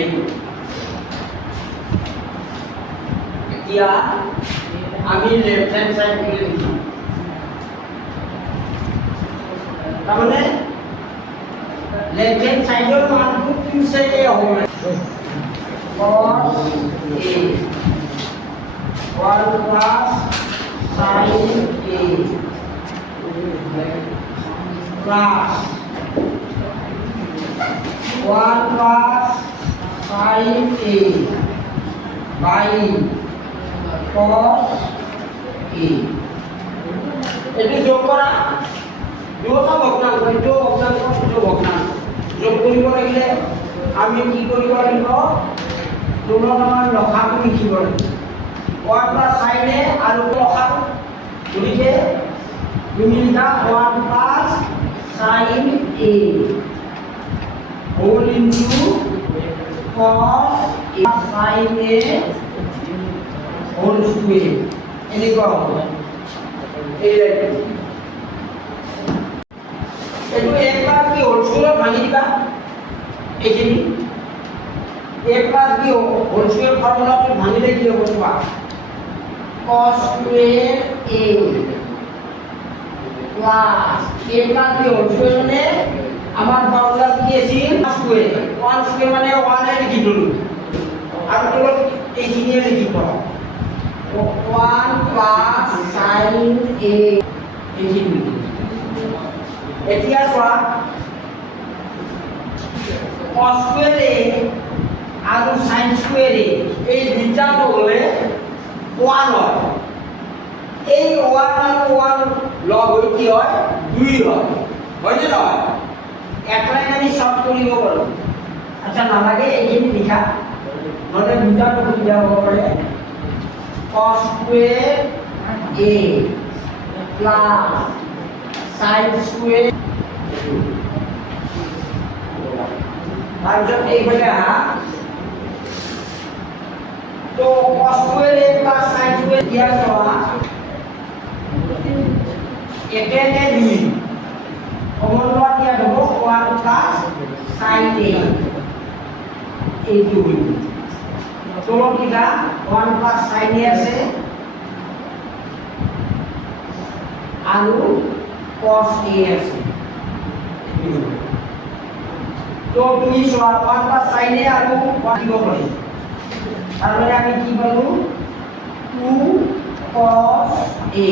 এইটো এতিয়া আমি লেফট হ্যান্ড সাইড করে লিখি তার মানে লেফট হ্যান্ড সাইডের মানটো কি সাইডে হবে cos a 1 plus sin a plus 1 plus sin a by cos a এটি যোগ করা দুটা ভগ্নাংশ এইটো ভগ্নাংশ এইটো ভগ্নাংশ যোগ কৰিব লাগিলে আমি কি কৰিব লাগিব তুলনাৰ লসাগু লিখিব লাগিব 1 plus sin a আৰু লসাগু গতিকে তুমি লিখা 1 plus sin a whole into cos a sin a whole square এনেকুৱা হ'ব এইটো এক প্লাস বি হোল স্কয়ার ভাঙি দিবা এইখিনি এক প্লাস বি হোল স্কয়ার ফর্মুলাটো ভাঙিলে কি হ'ব তোমা cos square a plus a plus B whole square মানে আমার ফর্মুলা কি আছিল স্কয়ার 1 স্কয়ার মানে 1 এ লিখি দিলো আৰু তলত এইখিনি লিখি পাও 1 plus sin a এইখিনি এতিয়া চোৱা cos স্কয়াৰ a আৰু sin স্কয়াৰ a এই দুটাটো হলে 1 হয় এই 1 আৰু 1 লগ হৈ কি হয় 2 হয় হয়নে নহয় এক লাইন আমি সলভ কৰিব পাৰো আচ্ছা নালাগে এইখিনি লিখা মানে দুটাটো কি যাব পাৰে cos square a plus sin square তাৰপিছত এইফালে আহা তো cos square a plus sin square দিয়া চোৱা একে নে দুই কমন লোৱা দিয়া হ'ব 1 plus sin a এইটো তলত কিটা 1 plus sin a আছে আৰু cos a আছে তো তুমি চোৱা 1 plus sin a আৰু 1 দিব পাৰি তাৰ মানে আমি কি পালো 2 cos a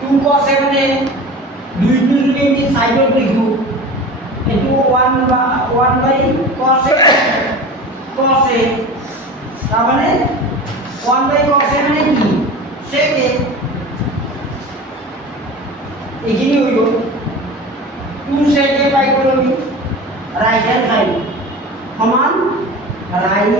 2 cos a মানে দুইটো যদি আমি সাইডত লিখো এটো 1 by cos a cos a তার মানে 1 by cos a মানে কি sec a এখানে হইল 2 sec a পাই গলি রাইট হ্যান্ড সাইড সমান রাইট